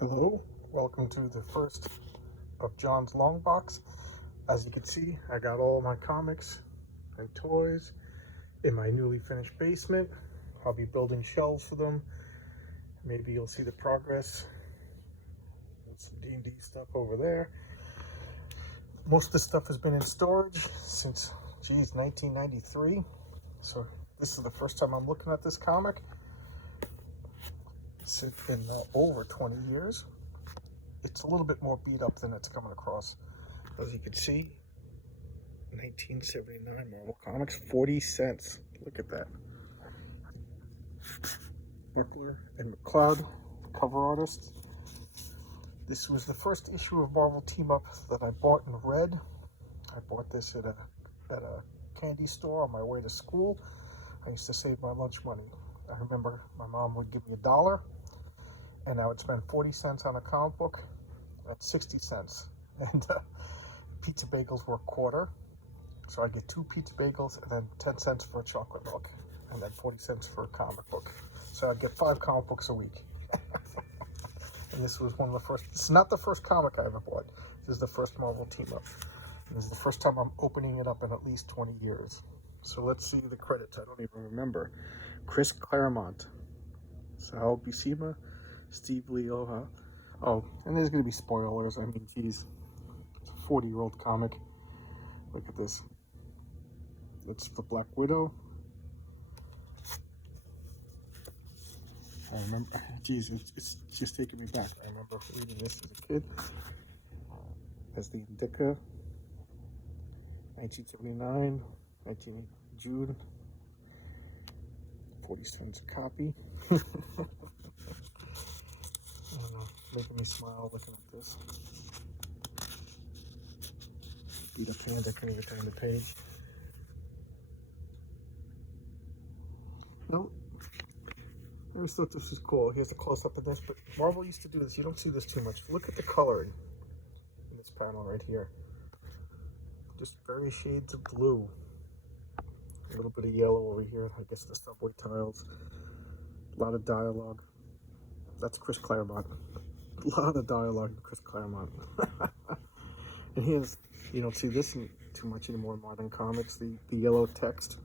Hello, welcome to the first of John's Long Box. As you can see, I got all my comics and toys in my newly finished basement. I'll be building shelves for them. Maybe you'll see the progress. There's some D&D stuff over there. Most of the stuff has been in storage since, 1993. So this is the first time I'm looking at this comic. It's been over 20 years. It's a little bit more beat up than it's coming across. As you can see, 1979 Marvel Comics, 40 cents. Look at that. Buckler and McCloud, cover artists. This was the first issue of Marvel Team Up that I bought and read. I bought this at a candy store on my way to school. I used to save my lunch money. I remember my mom would give me $1, and I would spend 40 cents on a comic book. That's 60 cents. And pizza bagels were a quarter. So I get 2 pizza bagels and then 10 cents for a chocolate milk, and then 40 cents for a comic book. So I'd get 5 comic books a week. And this was one of the first. It's not the first comic I ever bought. This is the first Marvel Team Up. And this is the first time I'm opening it up in at least 20 years. So let's see the credits. I don't even remember. Chris Claremont, Sal Buscema, Steve Leoha. Oh, and there's going to be spoilers. I mean, geez, it's a 40-year-old comic. Look at this. That's the Black Widow. I remember, geez, it's just taking me back. I remember reading this as a kid. As the Indica, 1979, 1980, June, 40 cents a copy. I don't know, making me smile looking at this. Beat up hands, I couldn't even turn the page. No, I always thought this was cool. Here's a close-up of this, but Marvel used to do this. You don't see this too much. Look at the coloring in this panel right here. Just various shades of blue. A little bit of yellow over here. I guess the subway tiles. A lot of dialogue. That's Chris Claremont. A lot of dialogue in Chris Claremont. And here's, you don't see this too much anymore in modern comics. The yellow text.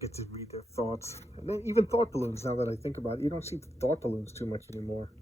Get to read their thoughts. And then even thought balloons, now that I think about it. You don't see thought balloons too much anymore.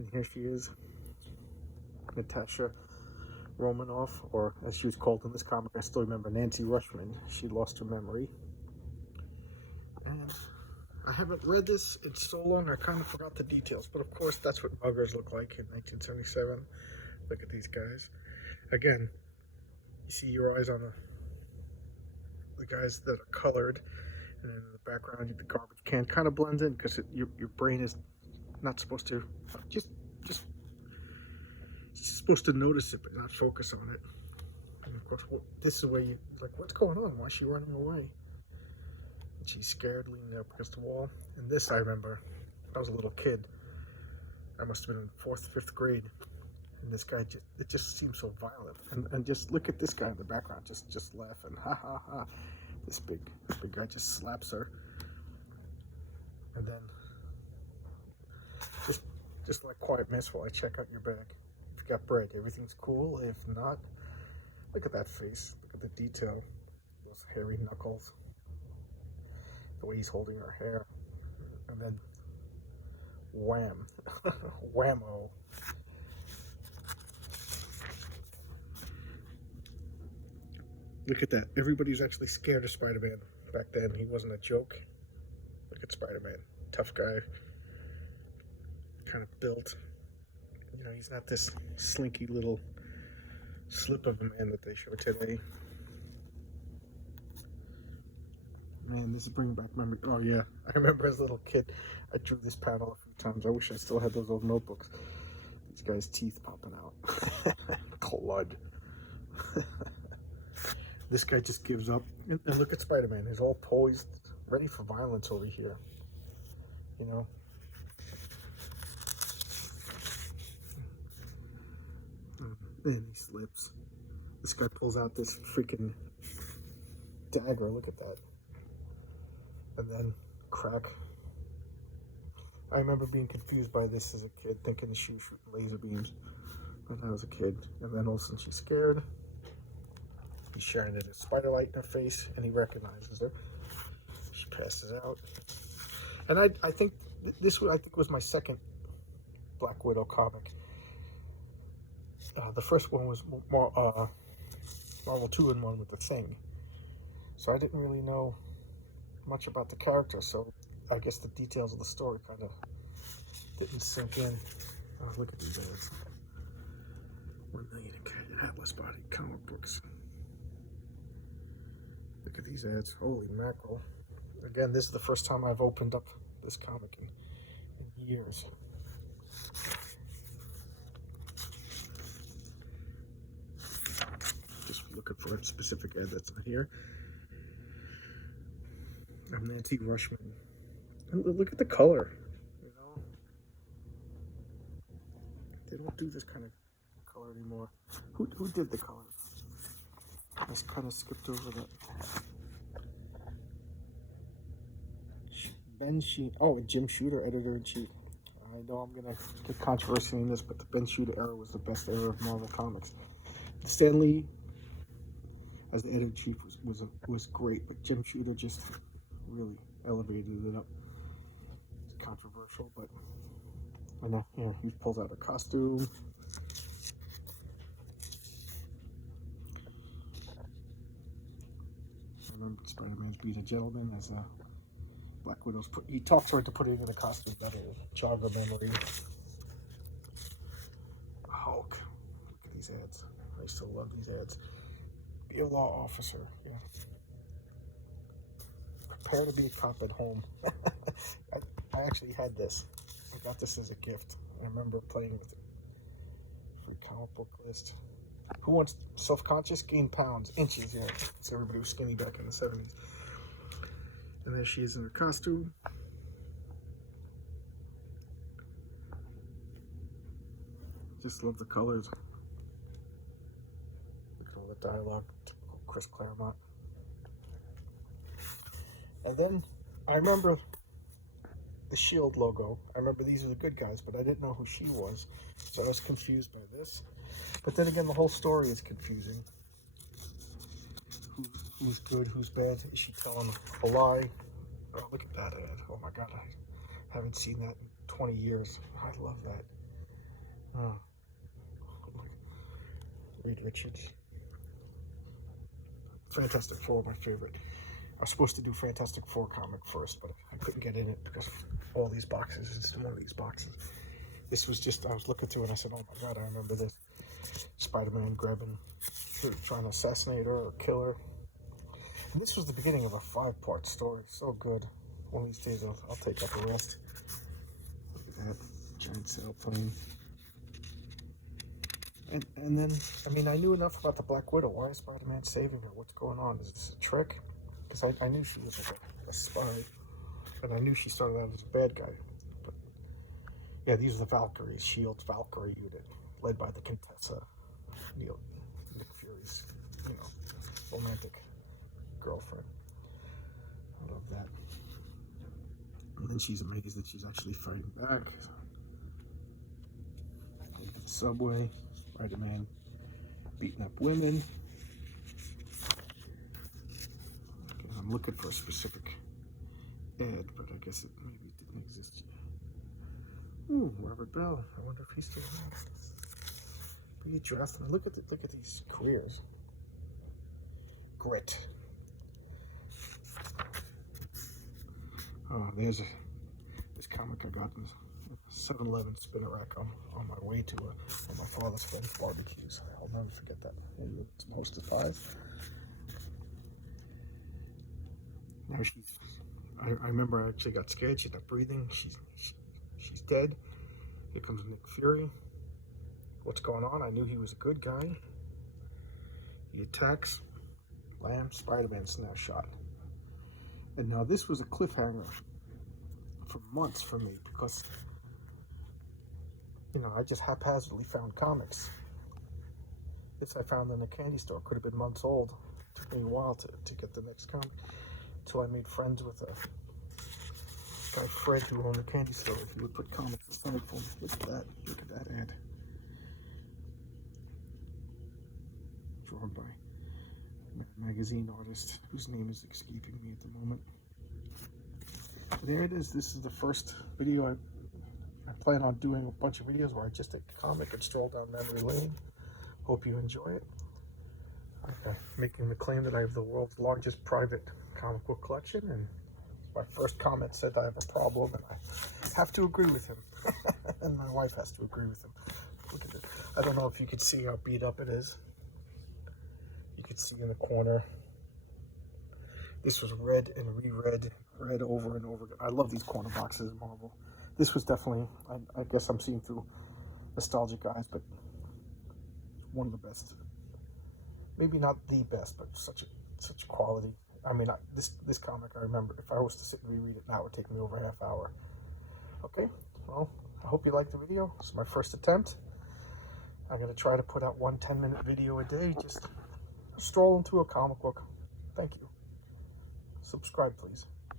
And here she is. Natasha Romanoff, or as she was called in this comic, I still remember, Nancy Rushman. She lost her memory. And I haven't read this in so long, I kind of forgot the details. But of course, that's what muggers look like in 1977. Look at these guys. Again, you see your eyes on the guys that are colored, and then in the background, the garbage can kind of blends in because your brain is not supposed to just supposed to notice it but not focus on it. And of course, this is where you like, what's going on? Why is she running away? And she's scared, leaning up against the wall. And this, I remember, I was a little kid. I must have been in 4th, 5th grade. And this guy, it just seems so violent. And just look at this guy in the background, just laughing, ha ha ha. This big guy just slaps her. And then, just like quiet miss while I check out your bag. If you got bread, everything's cool. If not, look at that face. Look at the detail. Those hairy knuckles. The way he's holding her hair. And then, wham. Whammo. Look at that. Everybody's actually scared of Spider-Man. Back then, he wasn't a joke. Look at Spider-Man. Tough guy. Kind of built. You know, he's not this slinky little slip of a man that they show today. Man, this is bringing back memory. Oh, yeah. I remember as a little kid, I drew this panel a few times. I wish I still had those old notebooks. These guys' teeth popping out. Blood. This guy just gives up. And look at Spider-Man. He's all poised, ready for violence over here. You know? And he slips. This guy pulls out this freaking dagger. Look at that. And then crack. I remember being confused by this as a kid, thinking that she was shooting laser beams when I was a kid. And then all of a sudden she's scared. He's shining a spider light in her face, and he recognizes her. She passes out. And I think this was my second Black Widow comic. The first one was more Marvel 2-in-1 with the Thing. So I didn't really know much about the character, so I guess the details of the story kind of didn't sink in. Oh, look at these ads. 1 million in Atlas Body comic books. Look at these ads. Holy mackerel. Again, this is the first time I've opened up this comic in years. Just looking for a specific ad that's not here. I'm Nancy Rushman. And look at the color. You know, they don't do this kind of color anymore. Who did the color? I just kind of skipped over that. Ben Sheen. Oh, Jim Shooter, editor-in-chief. I know I'm gonna get controversy in this, but the Ben Shooter era was the best era of Marvel Comics. Stan Lee, as the editor-in-chief, was great, but Jim Shooter just really elevated it up. It's controversial, but I know. Yeah, he pulls out a costume. I remember Spider-Man's Being a Gentleman as Black Widow's he talks to her to put it in the costume that'll jog her memory. Hulk. Look at these ads. I still love these ads. Be a law officer. Yeah. Prepare to be a cop at home. I actually had this. I got this as a gift. I remember playing with it. Free comic book list. Who wants self-conscious? Gain pounds, inches, yeah. So everybody was skinny back in the 70s. And there she is in her costume. Just love the colors. Look at all the dialogue. Typical Chris Claremont. And then I remember the S.H.I.E.L.D. logo. I remember these are the good guys, but I didn't know who she was. So I was confused by this. But then again, the whole story is confusing. Who's good, who's bad? Is she telling a lie? Oh, look at that ad. Oh my God, I haven't seen that in 20 years. I love that. Oh. Reed Richards. Fantastic Four, my favorite. I was supposed to do Fantastic Four comic first, but I couldn't get in it because of all these boxes. It's one of these boxes. This was just, I was looking through it and I said, oh my God, I remember this. Spider-Man trying to assassinate her or kill her. And this was the beginning of a 5-part story. So good. One of these days I'll take up the rest. Look at that giant sailplane. And then, I mean, I knew enough about the Black Widow. Why is Spider-Man saving her? What's going on? Is this a trick? Because I knew she was like a spy. And I knew she started out as a bad guy. But yeah, these are the Valkyries, S.H.I.E.L.D.'s Valkyrie unit, led by the Contessa, Nick Fury's, romantic girlfriend. I love that. And then she's amazed that she's actually fighting back. Into the subway, Spider-Man beating up women. Okay, I'm looking for a specific ad, but I guess it maybe didn't exist yet. Ooh, Robert Bell. I wonder if he's still around. But he dressed him. Look at these careers. Grit. Oh, there's this comic I got in 7-Eleven spinner rack on my way to one of my father's friend's barbecues. I'll never forget that. It's hostess pies. Now I remember I actually got scared. She's not breathing. She's dead. Here comes Nick Fury. What's going on? I knew he was a good guy. He attacks. Blam, Spider-Man's now shot. And now this was a cliffhanger for months for me because, I just haphazardly found comics. This I found in a candy store. Could have been months old. Took me a while to get the next comic until I made friends with guy Fred who owned the candy store, he would put comics in front of him. Look at that. Look at that ad. Drawn by a magazine artist whose name is escaping me at the moment. There it is. This is the first video. I plan on doing a bunch of videos where I just take a comic and stroll down memory lane. Hope you enjoy it. I'm making the claim that I have the world's largest private comic book collection, and my first comment said I have a problem, and I have to agree with him. And my wife has to agree with him. Look at it. I don't know if you could see how beat up it is. You could see in the corner. This was read and reread, read over and over again. I love these corner boxes of Marvel. This was definitely, I guess I'm seeing through nostalgic eyes, but one of the best. Maybe not the best, but such quality. I mean, this comic, I remember, if I was to sit and reread it now, it would take me over a half hour. Okay, well, I hope you liked the video. This is my first attempt. I'm going to try to put out one 10-minute video a day, just strolling through a comic book. Thank you. Subscribe, please.